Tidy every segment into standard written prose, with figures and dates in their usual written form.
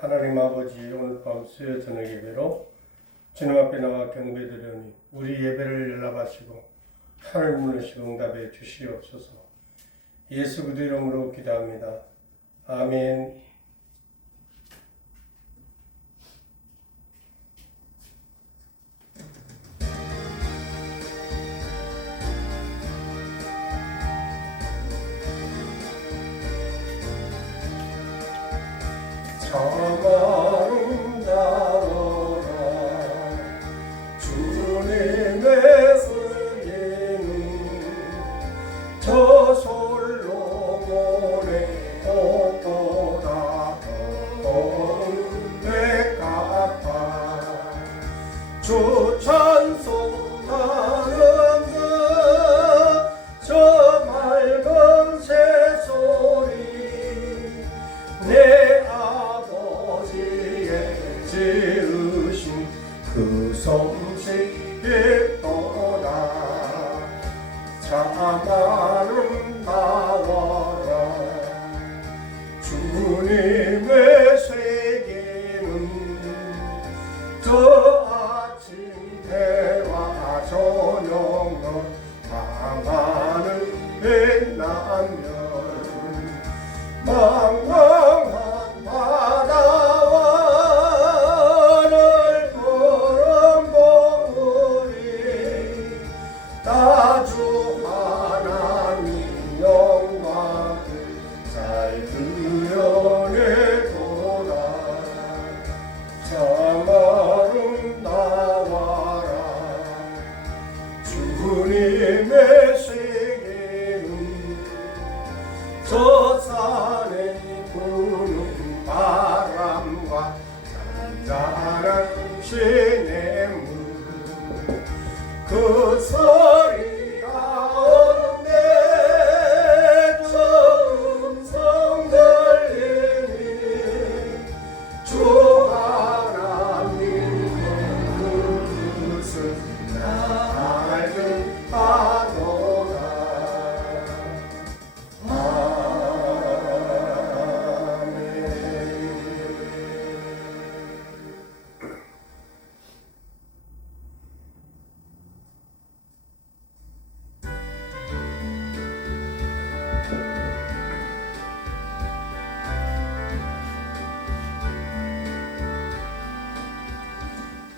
하나님 아버지, 오늘 밤 수요 저녁 예배로 주님 앞에 나와 경배드리니 우리 예배를 연락하시고 하늘 문으시고 응답해 주시옵소서. 예수 그리스도 이름으로 기도합니다. 아멘. 참 아름다워라 주님의 은혜는 저 솔로몬의 꽃보다 더운 백 같아 주 찬송하는 저 맑은 새소리 내 아버지의 지으신 그 성식의 떠나 참 아름다워라 주님의 세계는 저 아침 해와 저녁 강하늘 빛나며 망망한 바다와 넓은 봉우리 다 주 하나님 영광을 잘 드러내도다 참 아름다워라 주님의 세계는 저 산에 부는 바람과 잔잔한 시냇물 그 소리 가운데 저 음성 들리니 주 하나님의 그릇을 낡은 파도다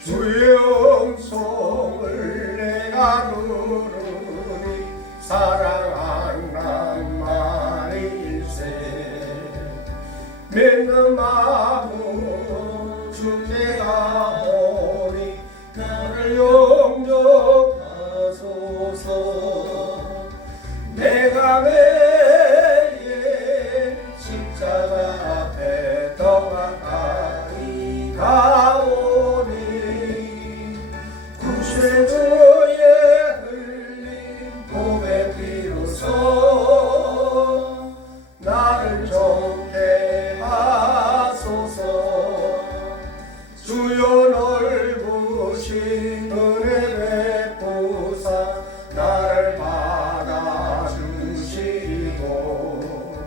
주의 음성을 내가 누르니 사랑한단 말일세 믿는 마음으로 주께가 오니 나를 용접하소서 내가 매일 십자가 앞에 더 가까이 가오니 구세주의 흘린 몸의 피로써 나를 좋게 하소서 주여 넓으신 은혜 베푸사 나를 받아주시고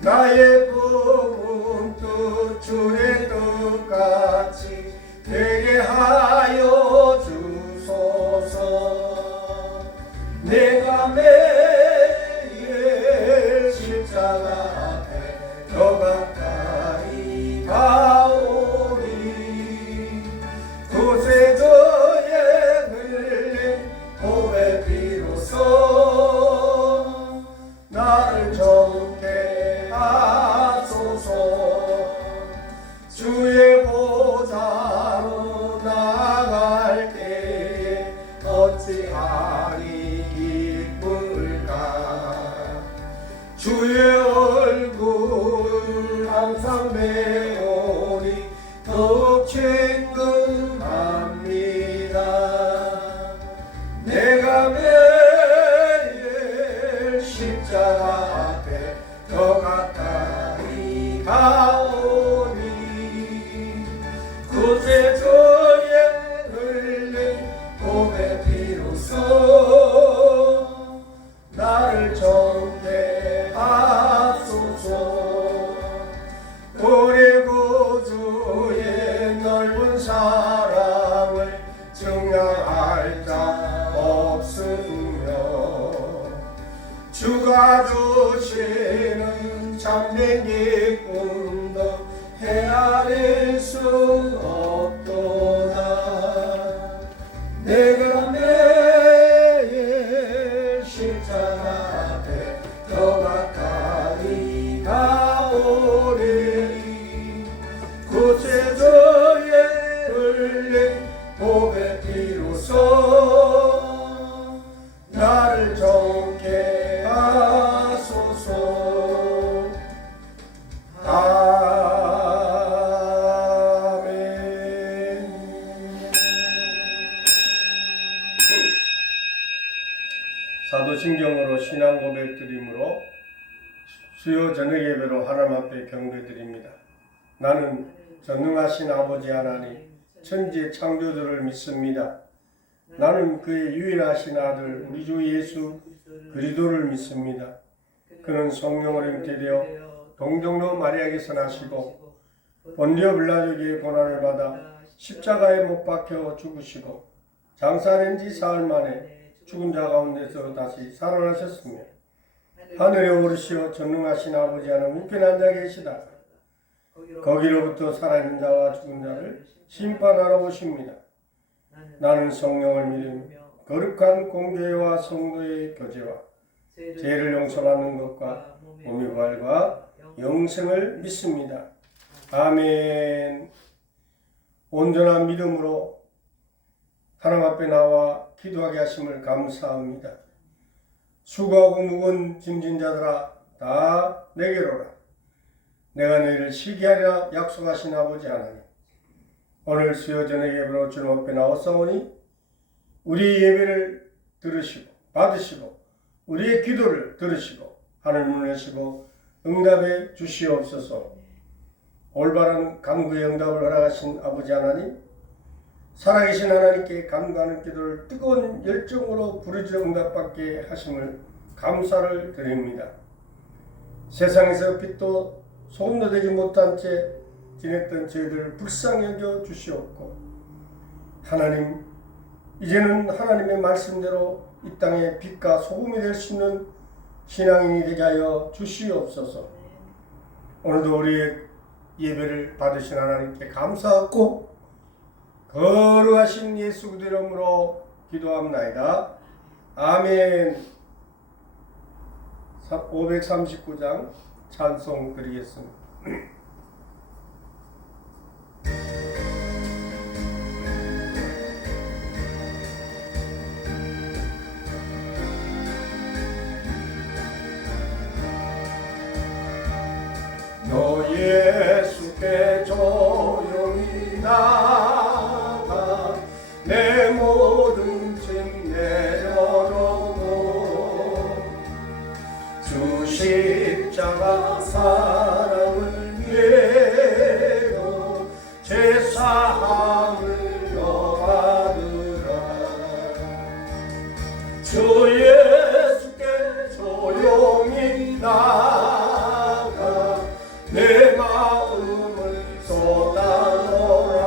나의 품은 뜻 주의 뜻같이 되게 하여 주소서 내가 매일 십자가 앞에 더 가까이 가오니 구세주의 흘린 몸의 피로써 나를 좋게 하소서 주의 보좌로 나갈 때에 어찌하리 기쁠까 주의 얼굴 항상 배우니 더욱 친근합니다 내가 매일 십자가 앞에 더 가까이 가오니 구세주의 흘린 몸의 피로써 나를 좋게 하소서 우리 구주 어둠도 헤아릴 수 없도다. 내가 매일 십자가 앞에 더 가까이 가오리. 구세주의 흘린 보배 피로써 나를 정케 하소서. 아멘. 사도신경으로 신앙 고백 드림으로 수요 저녁 예배로 하나님 앞에 경배 드립니다. 나는 전능하신 아버지 하나님 천지의 창조주를 믿습니다. 나는 그의 유일하신 아들 우리 주 예수 그리스도를 믿습니다. 그는 성령으로 잉태되어 동정녀 마리아에게서 나시고 본디오 빌라도에게 고난을 받아 십자가에 못 박혀 죽으시고 장사된 지 사흘 만에 죽은 자 가운데서 다시 살아나셨으며 하늘에 오르시어 전능하신 아버지 하나님 우편에 앉아 계시다가 거기로부터 살아있는 자와 죽은 자를 심판하러 오십니다. 나는 성령을 믿으며 거룩한 공교회와 성도의 교제와 죄를 용서받는 것과 몸의 부활과 영생을 믿습니다. 아멘. 온전한 믿음으로 하나님 앞에 나와 기도하게 하심을 감사합니다. 수고하고 무거운 짐진 자들아 다 내게로 오라. 내가 너희를 쉬게 하리라 약속하신 아버지 하나님, 오늘 수요 저녁 예배로 주님 앞에 나왔사오니 우리 예배를 들으시고 받으시고 우리의 기도를 들으시고 하늘 문을 여시고 응답해 주시옵소서. 올바른 간구의 응답을 허락하신 아버지 하나님, 살아계신 하나님께 간구하는 기도를 뜨거운 열정으로 부르짖어 응답받게 하심을 감사를 드립니다. 세상에서 빛도 소금도 되지 못한 채 지냈던 저희들을 불쌍히 여겨 주시옵고, 하나님 이제는 하나님의 말씀대로 이 땅에 빛과 소금이 될 수 있는 신앙인이 되게 하여 주시옵소서. 오늘도 우리의 예배를 받으신 하나님께 감사하고 거룩하신 예수 그리스도 이름으로 기도합나이다. 아멘. 539장 찬송 드리겠습니다. 너 예수께 조용히 나가 내 모든 짐 내려놓고 주 십자가 사랑을 위해로 제사함을 여받으라. 주 예수께 조용히 나가 내 마음을 쏟아놓으라.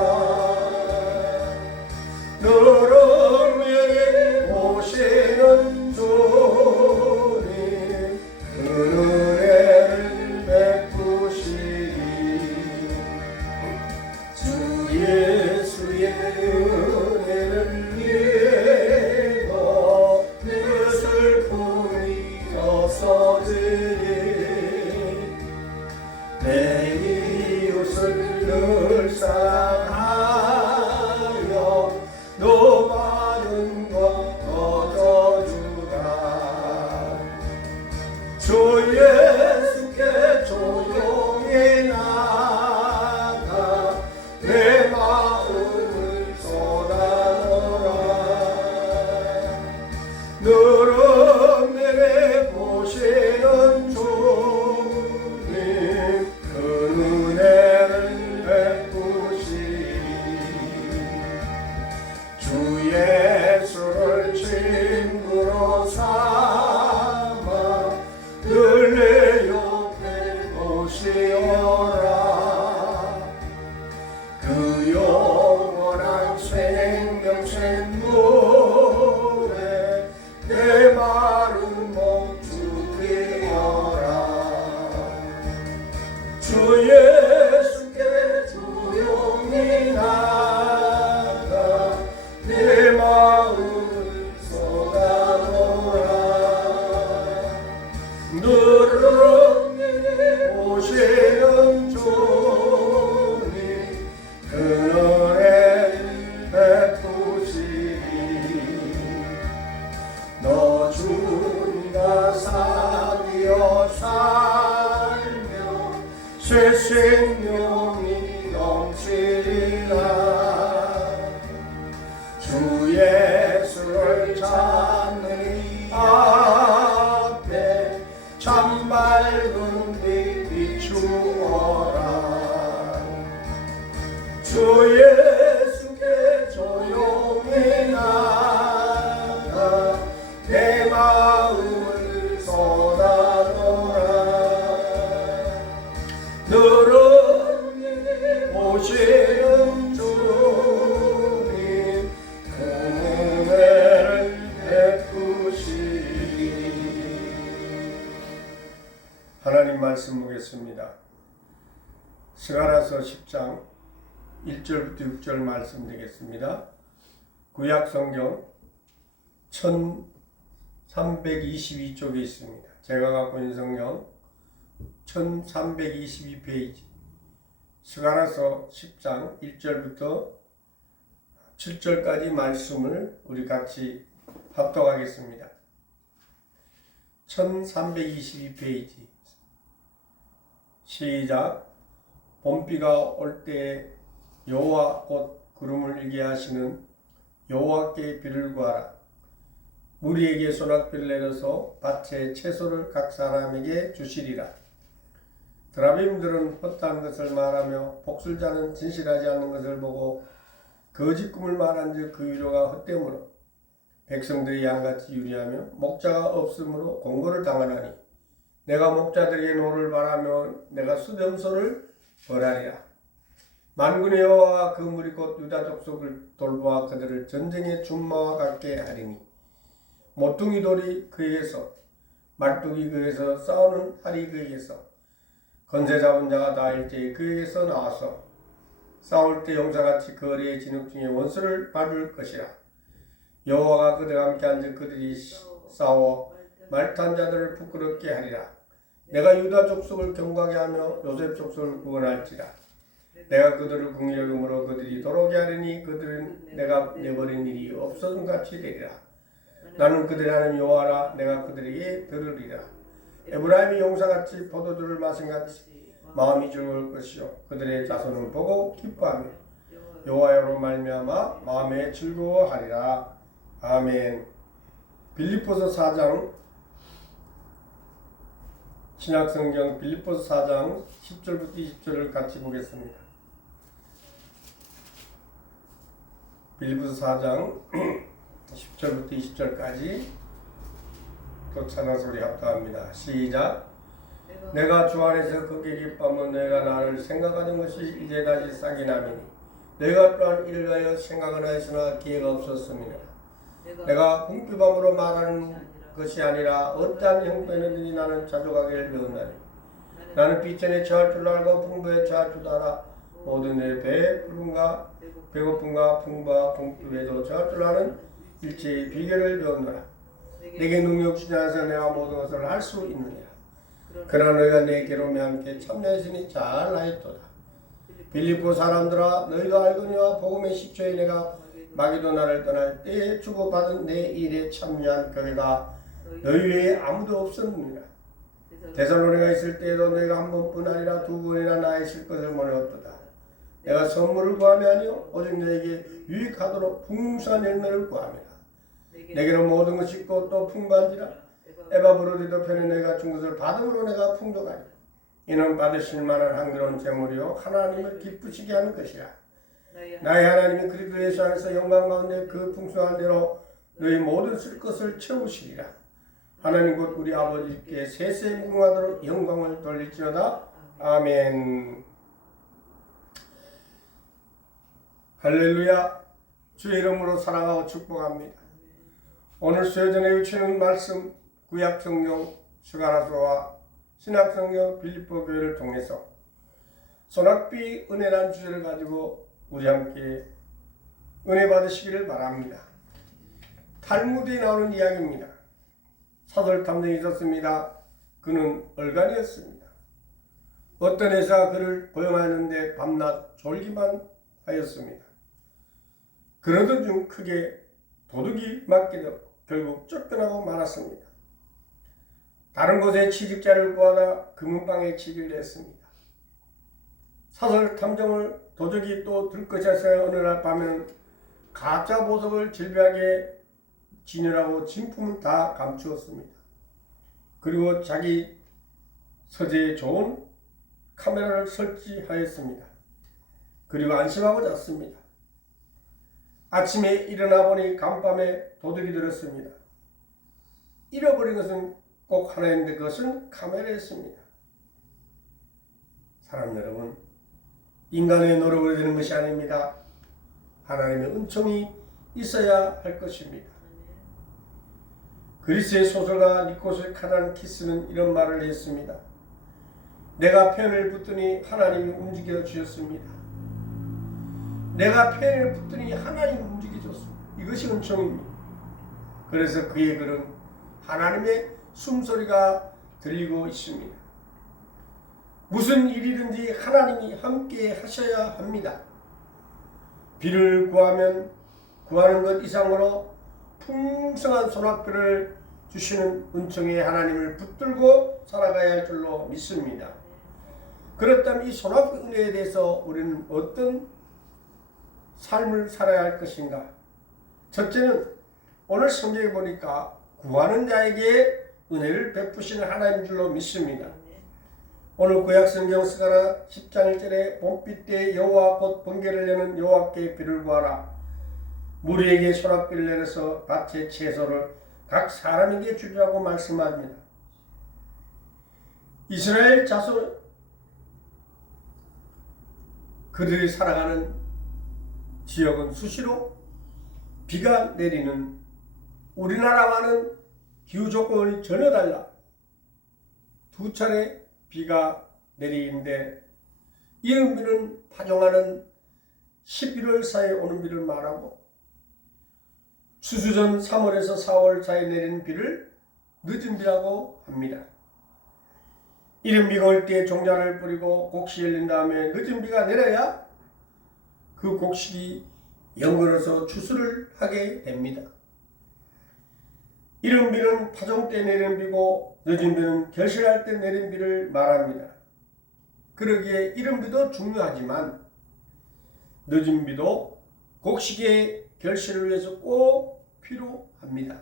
너를 위해 오시는 주님 그 은혜를 베푸시리. 주 예수의 은혜를 위해 그 슬픔이 없어지리. 내 이웃을 늘 사랑하여 너 받은 것 거둬주라. 주 예수께 조용히 나가 내 마음을 쏟아놓으라. 늘 은혜를 보시는 주님 그 은혜를 베푸시리. 조용히 넘치리라. 주 예수를 찾는 이 앞에 참 밝은 빛 비추어라. 주 예수께 조용히 나가 내 마음을 쏟아놓으라. 너를 보시는 주님 그 은혜를 베푸시리. 하나님 말씀 보겠습니다. 스가랴서 10장 1절부터 6절 말씀 되겠습니다. 구약 성경 1322쪽에 있습니다. 제가 갖고 있는 성경 1322페이지 스가랴서 10장 1절부터 7절까지 말씀을 우리 같이 합독하겠습니다. 1322페이지 시작. 봄비가 올 때에 여호와 곧 구름을 일게 하시는 여호와께 비를 구하라. 무리에게 소낙비를 내려서 밭에 채소를 각 사람에게 주시리라. 드라빔들은 헛다한 것을 말하며 복술자는 진실하지 않는 것을 보고 거짓 꿈을 말한즉 그 위로가 헛되므로 백성들이 양같이 유리하며 목자가 없으므로 공고를 당하나니 내가 목자들에게 노를 바라며 내가 수렴소를 벌하리라. 만군의 여호와가 그 무리 곧 유다 족속을 돌보아 그들을 전쟁의 준마와 같게 하리니 모퉁이 돌이 그에게서 말뚝이 그에게서 싸우는 활이 그에게서 건세 잡은 자가 다일제에 그에게서 나와서 싸울 때 용사같이 거리의 진흙 중에 원수를 밟을 것이라. 여호와가 그들과 함께 앉아 그들이 싸워 말탄 자들을 부끄럽게 하리라. 내가 유다 족속을 경고하게 하며 요셉 족속을 구원할지라. 내가 그들을 긍휼히 여김으로 그들이 도로게 하리니 그들은 내가 내버린 일이 없어진 같이 되리라. 나는 그들의 하나님 여호와라. 내가 그들에게 들으리라. 에브라임이 용사같이 포도주를 마신 같이 마음이 즐거울 것이요 그들의 자손을 보고 기뻐하며 여호와로 말미암아 마음에 즐거워하리라. 아멘. 빌립보서 4장 신약성경 빌립보서 4장 10절부터 20절을 같이 보겠습니다. 빌립보서 4장 10절부터 20절까지 또 찬양소리 합독합니다. 시작. 내가 주 안에서 크게 기뻐하면 내가 나를 생각하는 것이 이제 다시 싹이 나미니 내가 또한 이를 위하여 생각은 하였으나 기회가 없었습니다. 내가 궁핍함으로 말하는 것이 아니라 어떠한 형편이든지 나는 자족하기를 배운다니 나는 비천에 처할 줄 알고 풍부에 처할 줄 알아 모든 내 배부름과 배고픔과 풍부와 궁핍에도 처할 줄 아는 일체의 비결을 배웠노라. 내게 능력 주지 않아서 내가 모든 것을 할 수 있느니라. 그러나 너희가 내 괴로움에 함께 참여했으니 잘 알겠도다. 빌립보 사람들아 너희도 알거니와 복음의 시초에 내가 마게도나를 떠날 때에 주고받은 내 일에 참여한 교회가 너희 외에 아무도 없었느니라. 데살로니가 있을 때에도 너희가 한 번뿐 아니라 두 번이나 나 있을 것을 원하였도다. 내가 선물을 구함이 아니요 오직 너에게 유익하도록 풍성한 열매를 구함이라. 내게는 모든 것이 있고 또 풍부한지라. 에바브로디도 편에 내가 준 것을 받음으로 내가 풍족하니 이는 받으실 만한 향기로운 제물이요 하나님을 기쁘시게 하는 것이라. 나의 하나님이 그리스도 예수 안에서 영광 가운데 그 풍성한 대로 너희 모든 쓸 것을 채우시리라. 하나님 곧 우리 아버지께 세세 무궁하도록 영광을 돌릴지어다. 아멘. 할렐루야. 주의 이름으로 사랑하고 축복합니다. 오늘 수요전에 유치는 말씀 구약성경 스가랴서와 신약성경 빌립보 교회를 통해서 소낙비 은혜란 주제를 가지고 우리 함께 은혜 받으시기를 바랍니다. 탈무드에 나오는 이야기입니다. 사설 탐정이 있었습니다. 그는 얼간이었습니다. 어떤 회사가 그를 고용하였는데 밤낮 졸기만 하였습니다. 그러던 중 크게 도둑이 맞게 되었고 결국 쫓겨나고 말았습니다. 다른 곳에 취직자를 구하다 금은방에 취직을 했습니다. 사설 탐정을 도적이 또 들 것이라서 어느 날 밤에는 가짜 보석을 질비하게 지느라고 진품은 다 감추었습니다. 그리고 자기 서재에 좋은 카메라를 설치하였습니다. 그리고 안심하고 잤습니다. 아침에 일어나 보니 간밤에 도둑이 들었습니다. 잃어버린 것은 꼭 하나인데 그것은 카메라였습니다. 사람 여러분, 인간의 노력으로 되는 것이 아닙니다. 하나님의 은총이 있어야 할 것입니다. 그리스의 소설가 니코스 카단키스는 이런 말을 했습니다. 내가 펜을 붙더니 하나님이 움직여 주셨습니다. 내가 펜을 붙더니 하나님이 움직여 줬습니다. 이것이 은총입니다. 그래서 그의 글은 하나님의 숨소리가 들리고 있습니다. 무슨 일이든지 하나님이 함께 하셔야 합니다. 비를 구하면 구하는 것 이상으로 풍성한 소낙비를 주시는 은총의 하나님을 붙들고 살아가야 할 줄로 믿습니다. 그렇다면 이 소낙비 은혜에 대해서 우리는 어떤 삶을 살아야 할 것인가? 첫째는 오늘 성경에 보니까 구하는 자에게 은혜를 베푸시는 하나님인 줄로 믿습니다. 오늘 구약성경 스가랴 10장 1절에 봄비 때 여호와 곧 번개를 내는 여호와께 비를 구하라. 무리에게 소낙비를 내려서 밭의 채소를 각 사람에게 주리라고 말씀합니다. 이스라엘 자손 그들이 살아가는 지역은 수시로 비가 내리는 우리나라와는 기후 조건이 전혀 달라. 두 차례 비가 내리는데 이른 비는 파종하는 11월 사이에 오는 비를 말하고 추수전 3월에서 4월 사이에 내리는 비를 늦은 비라고 합니다. 이른 비가 올 때 종자를 뿌리고 곡식이 열린 다음에 늦은 비가 내려야 그 곡식이 연걸어서 추수를 하게 됩니다. 이른 비는 파종 때 내리는 비고 늦은 비는 결실할 때 내린 비를 말합니다. 그러기에 이른 비도 중요하지만 늦은 비도 곡식의 결실을 위해서 꼭 필요합니다.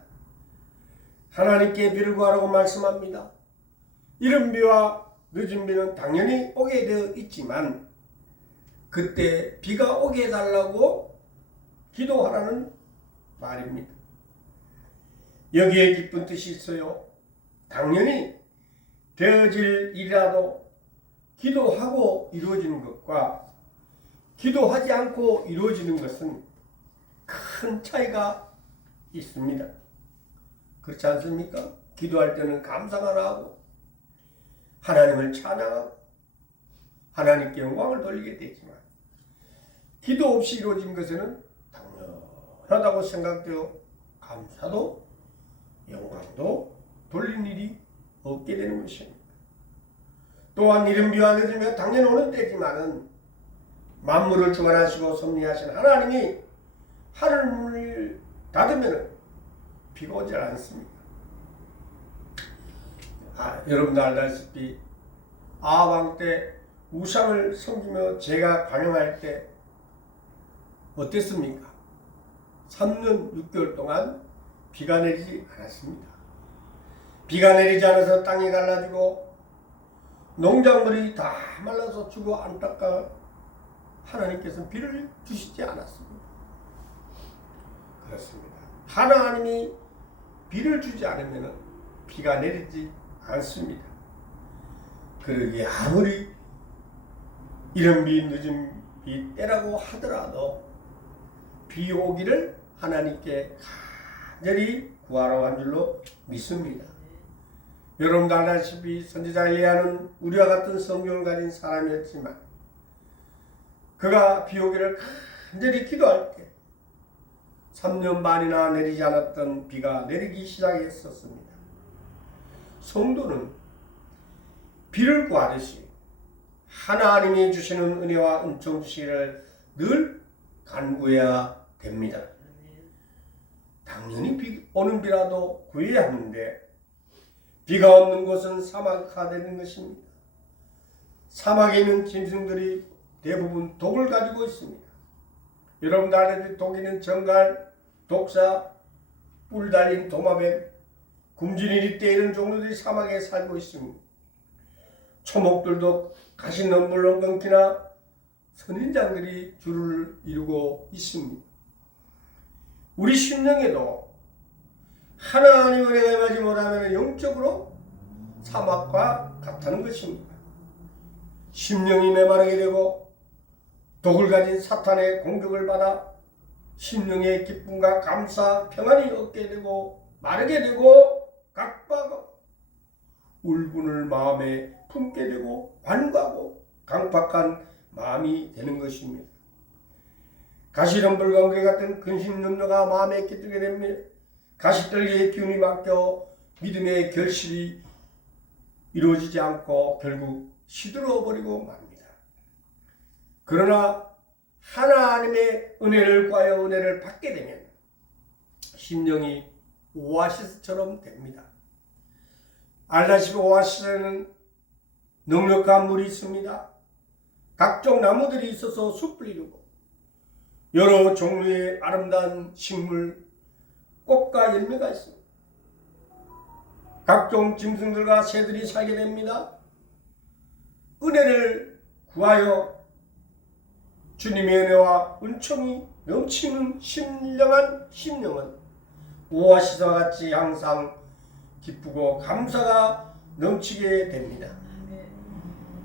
하나님께 비를 구하라고 말씀합니다. 이른 비와 늦은 비는 당연히 오게 되어 있지만 그때 비가 오게 해달라고 기도하라는 말입니다. 여기에 깊은 뜻이 있어요. 당연히 되어질 일이라도 기도하고 이루어지는 것과 기도하지 않고 이루어지는 것은 큰 차이가 있습니다. 그렇지 않습니까? 기도할 때는 감사가 하고 하나님을 찬양하고 하나님께 영광을 돌리게 되지만 기도 없이 이루어진 것에는 당연하다고 생각되어 감사도 영광도 돌린 일이 없게 되는 것입니다. 또한 이른 비와 늦은 비가 당연히 오는 때지만은 만물을 주관하시고 섭리하신 하나님이 하늘문을 닫으면 비가 오지 않습니다. 여러분도 알다시피 아합 때 우상을 섬기며 제가 관영할 때 어땠습니까? 3년 6개월 동안 비가 내리지 않았습니다. 비가 내리지 않아서 땅이 갈라지고 농작물이 다 말라서 죽어 안타까 하나님께서는 비를 주시지 않았습니다. 그렇습니다. 하나님이 비를 주지 않으면 비가 내리지 않습니다. 그러기에 아무리 이른 비 늦은 비 때라고 하더라도 비 오기를 하나님께 간절히 구하라고 한 줄로 믿습니다. 여러분도 알다시피 선지자 엘리야는 우리와 같은 성경을 가진 사람이었지만 그가 비 오기를 간절히 기도할 때 3년 반이나 내리지 않았던 비가 내리기 시작했었습니다. 성도는 비를 구하듯이 하나님이 주시는 은혜와 은총 주시기를 늘 간구해야 됩니다. 당연히 비 오는 비라도 구해야 하는데 비가 없는 곳은 사막화되는 것입니다. 사막에 있는 짐승들이 대부분 독을 가지고 있습니다. 여러분도 알다시피 독에는 정갈, 독사, 뿔 달린 도마뱀, 굶주린 이떼 이런 종류들이 사막에 살고 있습니다. 초목들도 가시는 물렁건기나 선인장들이 줄을 이루고 있습니다. 우리 심령에도 하나님의 은혜가 임하지 못하면 영적으로 사막과 같다는 것입니다. 심령이 메마르게 되고 독을 가진 사탄의 공격을 받아 심령의 기쁨과 감사, 평안이 없게 되고 마르게 되고 각박하고 울분을 마음에 품게 되고 관과하고 강팍한 마음이 되는 것입니다. 가시덤불 관계 같은 근심 염려가 마음에 깃들게 됩니다. 가시떨기의 기운이 막혀 믿음의 결실이 이루어지지 않고 결국 시들어버리고 맙니다. 그러나 하나님의 은혜를 구하여 은혜를 받게 되면 심령이 오아시스처럼 됩니다. 알다시피 오아시스에는 넉넉한 물이 있습니다. 각종 나무들이 있어서 숲을 이루고 여러 종류의 아름다운 식물, 꽃과 열매가 있습니다. 각종 짐승들과 새들이 살게 됩니다. 은혜를 구하여 주님의 은혜와 은총이 넘치는 신령한 심령은 오아시스와 같이 항상 기쁘고 감사가 넘치게 됩니다.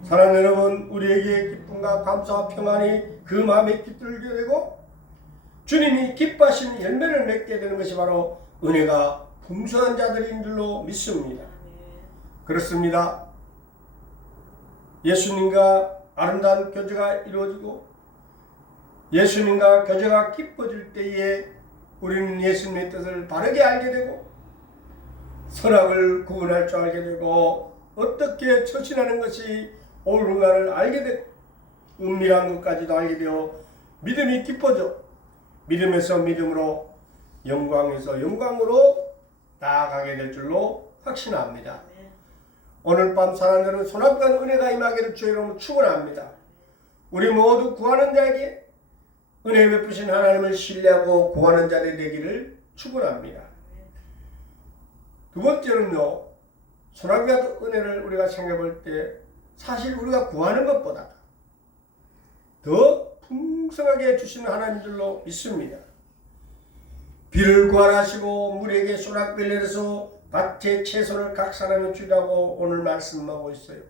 사랑하는 여러분, 우리에게 기쁨과 감사와 평안이 그 마음에 깃들게 되고 주님이 기뻐하시는 열매를 맺게 되는 것이 바로 은혜가 풍성한 자들인 줄로 믿습니다. 그렇습니다. 예수님과 아름다운 교제가 이루어지고 예수님과 교제가 깊어질 때에 우리는 예수님의 뜻을 바르게 알게 되고 선악을 구분할 줄 알게 되고 어떻게 처신하는 것이 옳은가를 알게 되고 은밀한 것까지도 알게 되어 믿음이 깊어져 믿음에서 믿음으로 영광에서 영광으로 나아가게 될 줄로 확신합니다. 오늘 밤 사랑하는 소낙한 은혜가 임하기를 주의 이름으로 축원합니다. 우리 모두 구하는 자에게 은혜 베푸신 하나님을 신뢰하고 구하는 자들이 되기를 축원합니다. 두 번째는요, 소낙한 은혜를 우리가 생각해 볼 때 사실 우리가 구하는 것보다 더 풍성하게 주시는 하나님인 줄로 믿습니다. 비를 구하라 하시고 물에게 소낙비를 내려서 밭에 채소를 각 사람에 주라고 오늘 말씀하고 있어요.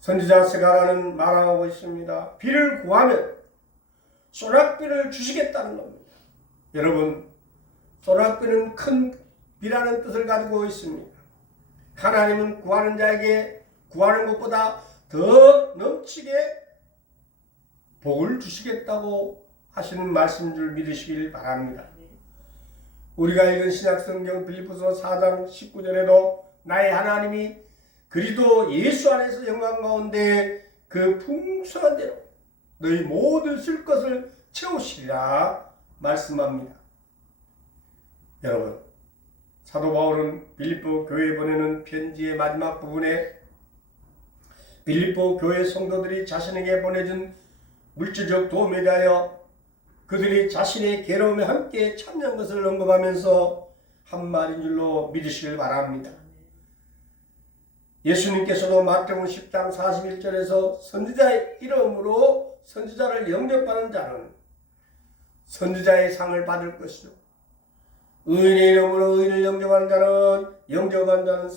선지자 스가랴는 말하고 있습니다. 비를 구하면 소낙비를 주시겠다는 겁니다. 여러분, 소낙비는 큰 비라는 뜻을 가지고 있습니다. 하나님은 구하는 자에게 구하는 것보다 더 넘치게 복을 주시겠다고 하시는 말씀인 줄 믿으시길 바랍니다. 우리가 읽은 신약성경 빌립보서 4장 19절에도 나의 하나님이 그리스도 예수 안에서 영광 가운데 그 풍성한 대로 너희 모든 쓸 것을 채우시리라 말씀합니다. 여러분, 사도 바울은 빌립보 교회에 보내는 편지의 마지막 부분에 빌립보 교회 성도들이 자신에게 보내준 물질적 도움에 대하여 그들이 자신의 괴로움에 함께 참여한 것을 언급하면서 한 말인 줄로 믿으시길 바랍니다. 예수님께서도 마태복음 10장 41절에서 선지자의 이름으로 선지자를 영접하는 자는 선지자의 상을 받을 것이요 의인의 이름으로 의인을 영접하는 자는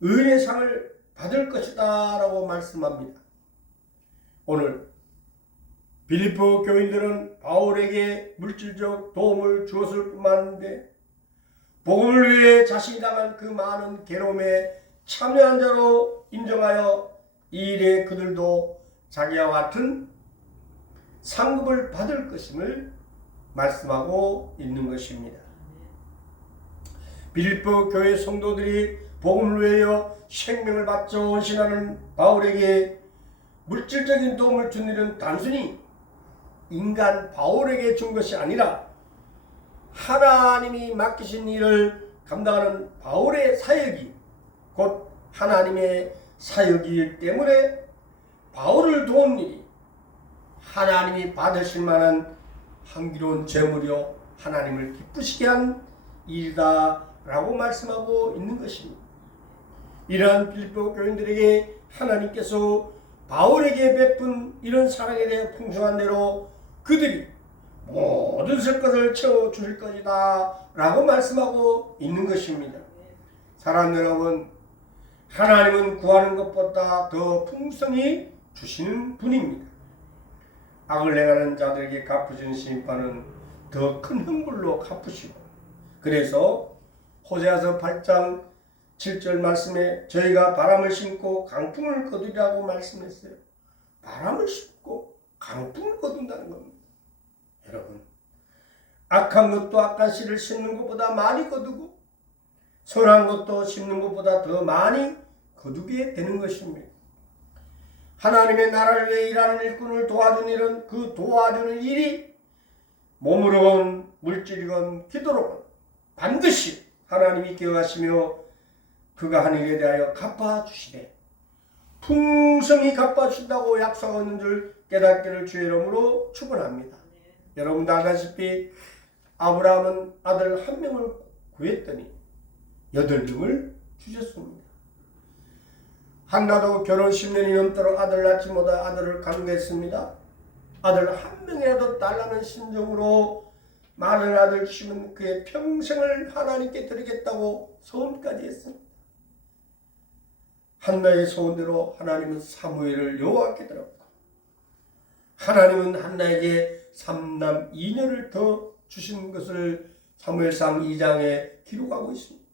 의인의 상을 받을 것이다 라고 말씀합니다. 오늘 빌립보 교인들은 바울에게 물질적 도움을 주었을 뿐만 아닌데 복음을 위해 자신이 당한 그 많은 괴로움에 참여한 자로 인정하여 이 일에 그들도 자기와 같은 상급을 받을 것임을 말씀하고 있는 것입니다. 빌립보 교회 성도들이 복음을 위하여 생명을 바쳐 헌신하는 바울에게 물질적인 도움을 준 일은 단순히 인간 바울에게 준 것이 아니라 하나님이 맡기신 일을 감당하는 바울의 사역이 곧 하나님의 사역이기 때문에 바울을 도운 일이 하나님이 받으실 만한 향기로운 제물이요 하나님을 기쁘시게 한 일이다 라고 말씀하고 있는 것입니다. 이러한 빌립보 교인들에게 하나님께서 바울에게 베푼 이런 사랑에 대해 풍성한 대로 그들이 모든 설 것을 채워주실 것이다 라고 말씀하고 있는 것입니다. 사랑하는 여러분, 하나님은 구하는 것보다 더 풍성히 주시는 분입니다. 악을 행하는 자들에게 갚으시는 심판은 더 큰 형벌로 갚으시고, 그래서 호세아서 8장 7절 말씀에 저희가 바람을 심고 강풍을 거두리라고 말씀했어요. 바람을 심고 강풍을 거둔다는 겁니다. 여러분, 악한 것도 악한 씨를 심는 것보다 많이 거두고 선한 것도 심는 것보다 더 많이 거두게 되는 것입니다. 하나님의 나라를 위해 일하는 일꾼을 도와주는 일은 그 도와주는 일이 몸으로건 물질이건 기도로건 반드시 하나님이 기억하시며 그가 한 일에 대하여 갚아주시되 풍성히 갚아주신다고 약속하는 줄 깨닫기를 주의 이름으로 축원합니다. 여러분도 알다시피 아브라함은 아들 한 명을 구했더니 8명을 주셨습니다. 한나도 결혼 10년이 넘도록 아들 낳지 못하 아들을 간구했습니다. 아들 한 명이라도 달라는 심정으로 많은 아들 주시면 그의 평생을 하나님께 드리겠다고 소원까지 했습니다. 한나의 소원대로 하나님은 사무엘을 여호와께 드렸고, 하나님은 한나에게 3남 2녀를 더 주신 것을 사무엘상 2장에 기록하고 있습니다.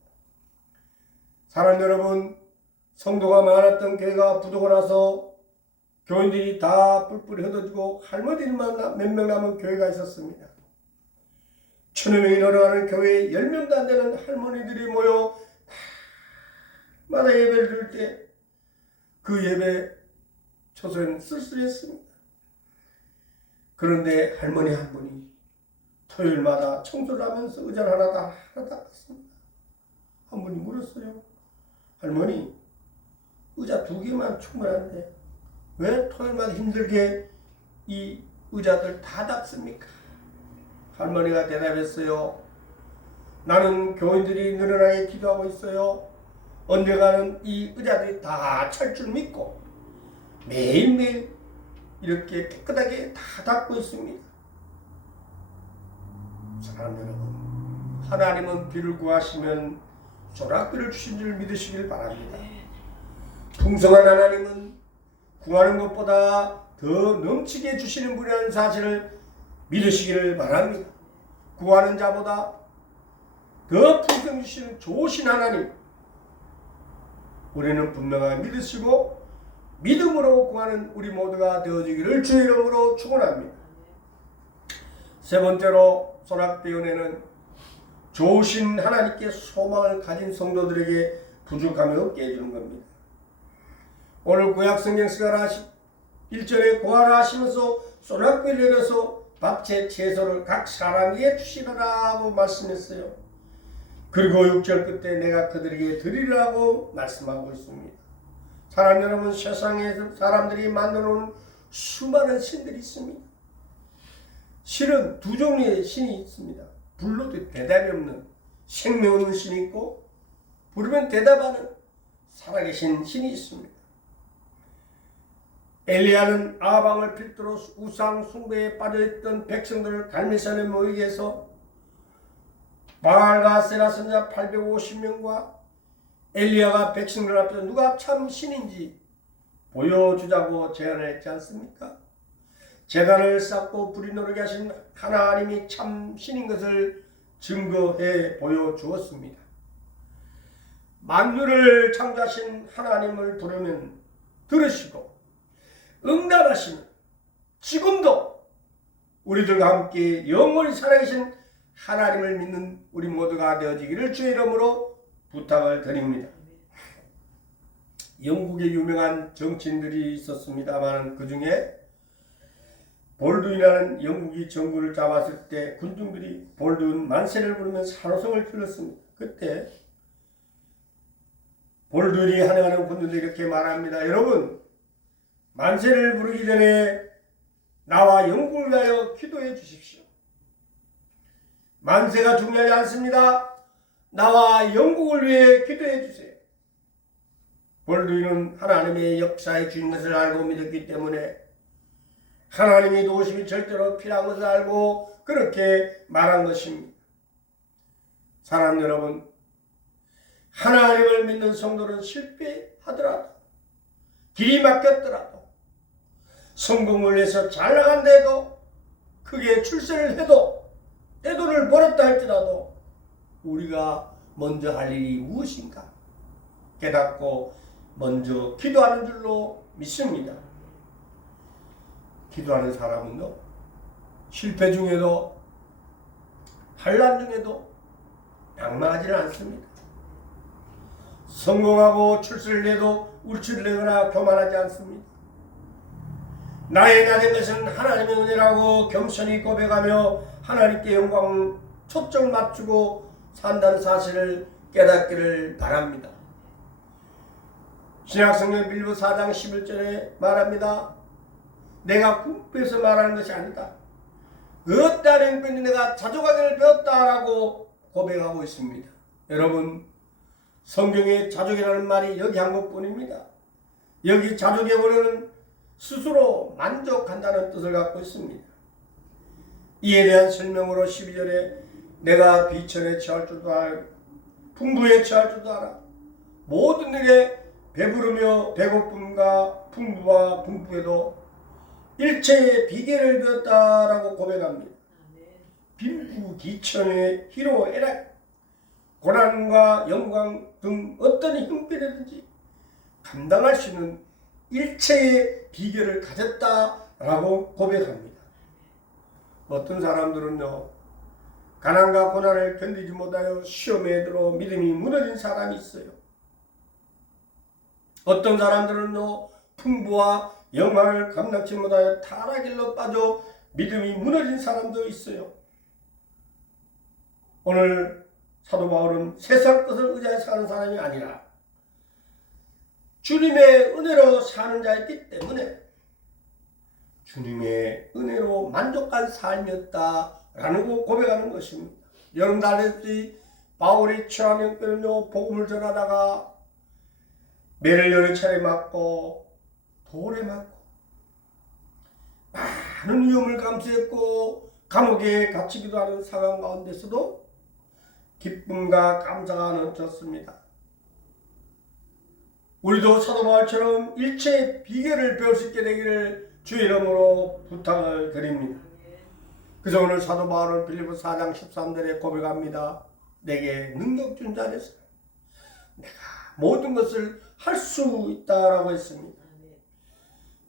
사랑하는 여러분, 성도가 많았던 교회가 부도가 나서 교인들이 다 뿔뿔이 흩어지고 할머니들만 몇 명 남은 교회가 있었습니다. 1000여 명이 넘어가는 교회에 10명도 안 되는 할머니들이 모여 마다 예배를 드릴 때 그 예배 초소에는 쓸쓸했습니다. 그런데 할머니 한 분이 토요일마다 청소를 하면서 의자를 하나 닦았습니다. 한 분이 물었어요. 할머니, 의자 2개만 충분한데 왜 토요일마다 힘들게 이 의자들 다 닦습니까? 할머니가 대답했어요. 나는 교인들이 늘어나게 기도하고 있어요. 언젠가는 이 의자들이 다 찰 줄 믿고 매일매일 이렇게 깨끗하게 다 닦고 있습니다. 사랑하는 여러분, 하나님은 비를 구하시면 소낙비를 주신 줄 믿으시길 바랍니다. 풍성한 하나님은 구하는 것보다 더 넘치게 주시는 분이라는 사실을 믿으시기를 바랍니다. 구하는 자보다 더 풍성 주시는 좋으신 하나님, 우리는 분명하게 믿으시고 믿음으로 구하는 우리 모두가 되어지기를 주의 이름으로 축원합니다. 세 번째로 소낙비 은혜는 좋으신 하나님께 소망을 가진 성도들에게 부족함이 없게 해주는 겁니다. 오늘 구약성경 시간 1절에 구하라 하시면서 소낙비를 내려서 밥채 채소를 각 사람에게 주시라고 말씀했어요. 그리고 6절 끝에 내가 그들에게 드리라고 말씀하고 있습니다. 사랑하는 여러분, 세상에 사람들이 만들어놓은 수많은 신들이 있습니다. 신은 두 종류의 신이 있습니다. 불러도 대답이 없는 생명 없는 신이 있고, 부르면 대답하는 살아계신 신이 있습니다. 엘리야는 아방을 필두로 우상 숭배에 빠져있던 백성들을 갈멜산에 모이게 해서 바알과 아세라 선자 850명과 엘리야가 백성들 앞에서 누가 참 신인지 보여주자고 제안을 했지 않습니까? 제단을 쌓고 불이 노르게 하신 하나님이 참 신인 것을 증거해 보여주었습니다. 만유를 창조하신 하나님을 부르면 들으시고 응답하시는 지금도 우리들과 함께 영원히 살아계신 하나님을 믿는 우리 모두가 되어지기를 주의 이름으로 부탁을 드립니다. 영국의 유명한 정치인들이 있었습니다만 그 중에 볼드윈이라는 영국이 정부를 잡았을 때 군중들이 볼드윈 만세를 부르면서 산호성을 질렀습니다. 그때 볼드윈이 환영하는 군중들이 이렇게 말합니다. 여러분, 만세를 부르기 전에 나와 영국을 위하여 기도해 주십시오. 만세가 중요하지 않습니다. 나와 영국을 위해 기도해 주세요. 볼두이는 하나님의 역사의 주인 것을 알고 믿었기 때문에 하나님의 도우심이 절대로 필요한 것을 알고 그렇게 말한 것입니다. 사랑하는 여러분, 하나님을 믿는 성도는 실패하더라도 길이 막혔더라도 성공을 해서 잘 나간데도 크게 출세를 해도 떼돈을 벌었다 할지라도 우리가 먼저 할 일이 무엇인가 깨닫고 먼저 기도하는 줄로 믿습니다. 기도하는 사람은요, 실패 중에도 환난 중에도 낭망하지는 않습니다. 성공하고 출세를 해도 울출내거나 교만하지 않습니다. 나의 나된 것은 하나님의 은혜라고 겸손히 고백하며 하나님께 영광 초점 맞추고 산다는 사실을 깨닫기를 바랍니다. 신약성경 빌립보 4장 11절에 말합니다. 내가 궁핍해서 말하는 것이 아니다. 어떠한 행편이 내가 자족하기를 배웠다라고 고백하고 있습니다. 여러분, 성경에 자족이라는 말이 여기 한 것뿐입니다. 여기 자족의 원어는 스스로 만족한다는 뜻을 갖고 있습니다. 이에 대한 설명으로 12절에 내가 비천에 처할 줄도 알고 풍부에 처할 줄도 알아 모든 일에 배부르며 배고픔과 풍부와 분부에도 일체의 비결을 배웠다라고 고백합니다. 빈부귀천의 희로 애락 고난과 영광 등 어떤 형편이든지 감당할 수 있는 일체의 비결을 가졌다라고 고백합니다. 어떤 사람들은요, 가난과 고난을 견디지 못하여 시험에 들어 믿음이 무너진 사람이 있어요. 어떤 사람들은요, 풍부와 영광을 감당치 못하여 타락길로 빠져 믿음이 무너진 사람도 있어요. 오늘 사도 바울은 세상 것을 의지해 사는 사람이 아니라 주님의 은혜로 사는 자였기 때문에 주님의 은혜로 만족한 삶이었다라는 고백하는 것입니다. 여러분 다 알다시피 바울이 처한 형편은요, 복음을 전하다가 매를 여러 차례 맞고 돌에 맞고 많은 위험을 감수했고 감옥에 갇히기도 하는 상황 가운데서도 기쁨과 감사가 넘쳤습니다. 우리도 사도 바울처럼 일체의 비결을 배울 수 있게 되기를 주의 이름으로 부탁을 드립니다. 그래서 오늘 사도 바울은 빌립보 4장 13절에 고백합니다. 내게 능력 준 자 되소서. 내가 모든 것을 할 수 있다라고 했습니다.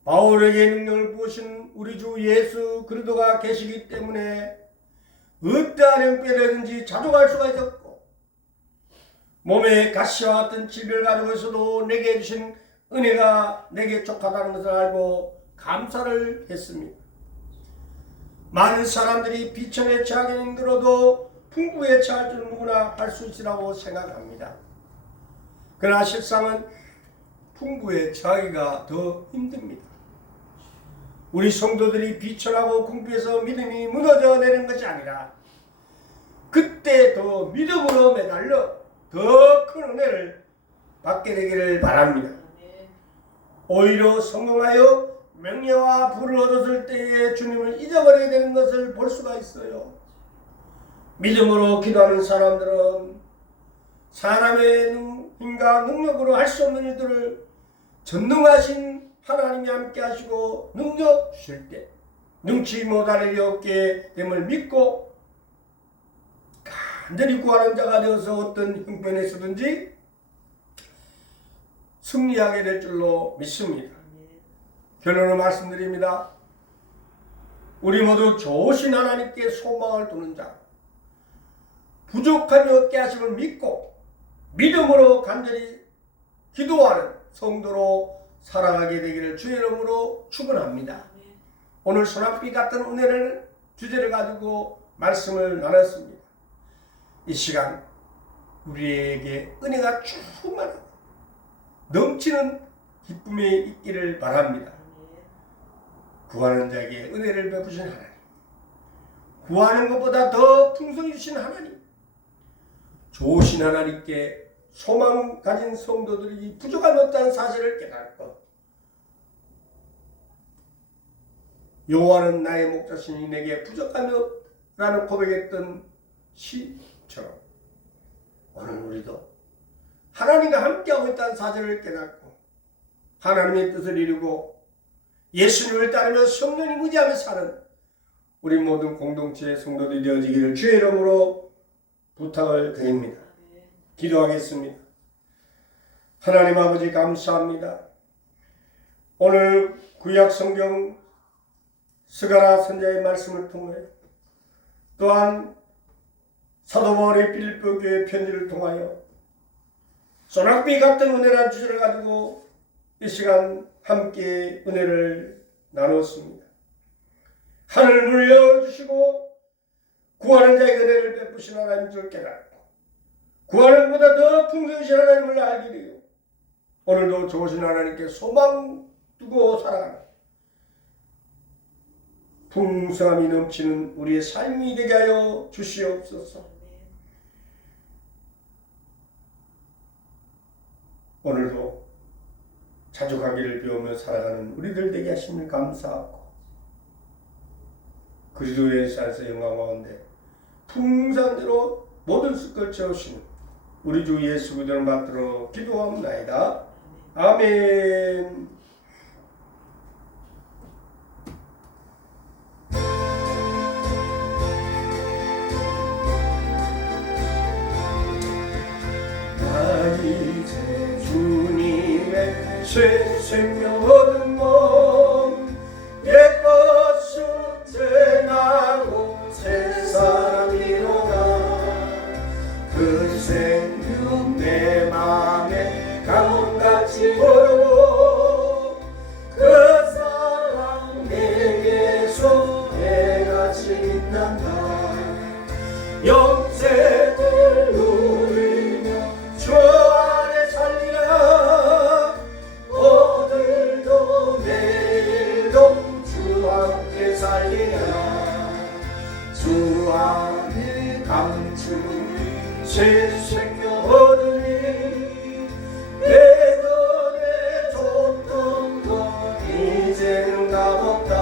바울에게 능력을 부으신 우리 주 예수 그리스도가 계시기 때문에 어떠한 형편이든지 자족할 수가 있었고 몸에 가시와 같은 질병을 가지고 있어도 내게 주신 은혜가 내게 족하다는 것을 알고 감사를 했습니다. 많은 사람들이 비천에 처하기 힘들어도 풍부에 처할 줄 누구나 할 수 있으라고 생각합니다. 그러나 실상은 풍부에 처하기가 더 힘듭니다. 우리 성도들이 비천하고 궁핍해서 믿음이 무너져 내리는 것이 아니라 그때 더 믿음으로 매달려 더 큰 은혜를 받게 되기를 바랍니다. 오히려 성공하여 명예와 부를 얻었을 때에 주님을 잊어버리게 되는 것을 볼 수가 있어요. 믿음으로 기도하는 사람들은 사람의 힘과 능력으로 할 수 없는 일들을 전능하신 하나님이 함께 하시고 능력 주실 때 능치 못할 일이 없게 됨을 믿고 간절히 구하는 자가 되어서 어떤 형편에서든지 승리하게 될 줄로 믿습니다. 결론을 말씀드립니다. 우리 모두 좋으신 하나님께 소망을 두는 자, 부족함이 없게 하심을 믿고 믿음으로 간절히 기도하는 성도로 살아가게 되기를 주의 이름으로 축원합니다. 오늘 소낙비 같은 은혜를 주제를 가지고 말씀을 나눴습니다. 이 시간 우리에게 은혜가 충만하고 넘치는 기쁨이 있기를 바랍니다. 구하는 자에게 은혜를 베푸신 하나님, 구하는 것보다 더 풍성히 주신 하나님, 좋으신 하나님께 소망 가진 성도들이 부족함이 없다는 사실을 깨닫고, 여호와는 나의 목자시니 내게 부족함이 없라는 고백했던 시처럼 오늘 우리도 하나님과 함께하고 있다는 사실을 깨닫고 하나님의 뜻을 이루고 예수님을 따르며 성령님 의지하며 사는 우리 모든 공동체의 성도들이 되어지기를 주의 이름으로 부탁을 드립니다. 기도하겠습니다. 하나님 아버지 감사합니다. 오늘 구약 성경 스가랴 선지자의 말씀을 통해 또한 사도 바울의 빌립보 교회 편지를 통하여 소낙비 같은 은혜란 주제를 가지고 이 시간 함께 은혜를 나누었습니다. 하늘을 열어주시고 구하는 자에게 은혜를 베푸신 하나님 줄 깨닫고 구하는 것보다 더 풍성하신 하나님을 알게 되어 오늘도 좋으신 하나님께 소망 두고 살아가는 풍성함이 넘치는 우리의 삶이 되게 하여 주시옵소서. 오늘도 자주 가기를 비우며 살아가는 우리들 되게 하심을 감사하고 그리스도의 산에서 영광 가운데 풍성한 대로 모든 습걸 채우시는 우리 주 예수 그리스도를 받들어 기도합나이다. 아멘. 이제 주님의 새 생명 얻은 몸 옛 것은 지나고 새 사람이로다. 그 생명 내 맘에 강물같이 흐르고 그 사랑 내게서 해같이 빛난다. 영생을 누리며 주 안에 살리라. 오늘도 내일도 주와 함께 살리라. 주 안에 감추니 새 생명 얻으니 내 전에 줬던 것 이제는 값없다.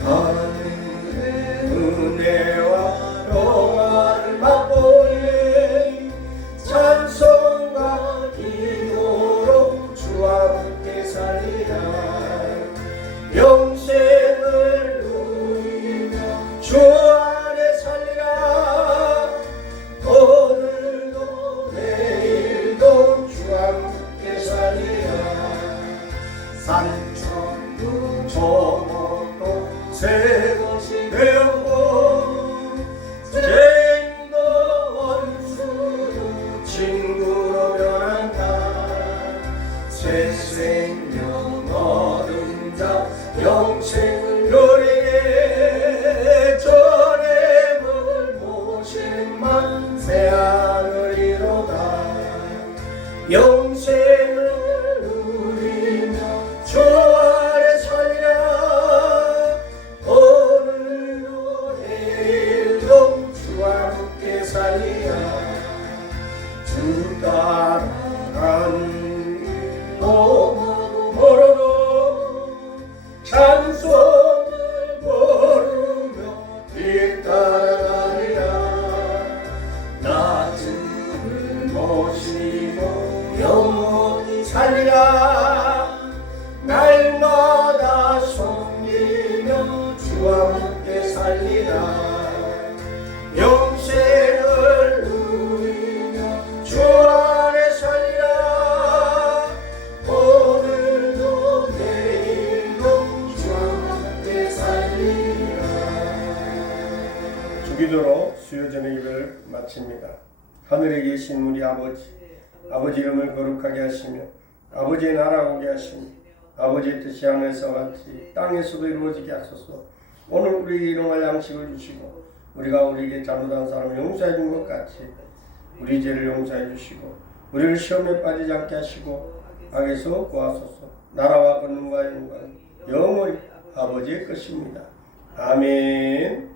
하늘의 은혜와 평화를 맛보니 찬송과 기도로 주와 함께 살리라. 영생을 누리며 주 안에 살리라. 오늘도 내일도 주와 함께 살리라. 산천도 저것도 새 것이 되었고 죄인도 원수도 친구로 변한다. 새 생명 얻은 자 영생을 누리네. 전에 물 모심만 새 하늘이로다. 영생을 누리며 주 안에 살리라. 오늘도 내일도 주와 함께 살리라. 주 따라가는 너무 멀어도 찬송을 부르며 뒤따라가리라. 낮은 모시고 영원히 살리라. 날마다 섬기며 주와 함께 살리라. 영생을 누리며 주 안에 살리라. 오늘도 내일도 주와 함께 살리라. 주기도로 수요 저녁 예배를 마칩니다. 하늘에 계신 우리 아버지 이름을 거룩하게 하시며 아버지의 나라가 오게 하시며 아버지의 뜻이 하늘에서 같이 땅에서도 이루어지게 하소서. 오늘 우리에게 일용할 양식을 주시고 우리가 우리에게 잘못한 사람을 용서해 준 것 같이 우리 죄를 용서해 주시고 우리를 시험에 빠지지 않게 하시고 악에서 구하소서. 나라와 권능과 영광 영원히 아버지의 것입니다. 아멘.